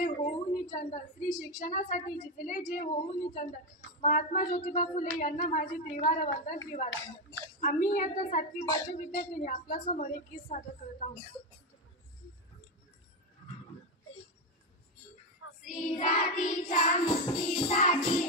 जे होऊनी चंदन, स्त्री शिक्षणासाठी झिजले जे होऊनी चंदन, महात्मा ज्योतिबा फुले यांना माझे त्रिवार वंदन, त्रिवार वंदन. आम्ही इयत्ता 7वी बच्चू विद्यार्थिनी आपल्यासमोर एक गीत सादर करत आहोत. स्त्री जातीच्या मुक्तीसाठी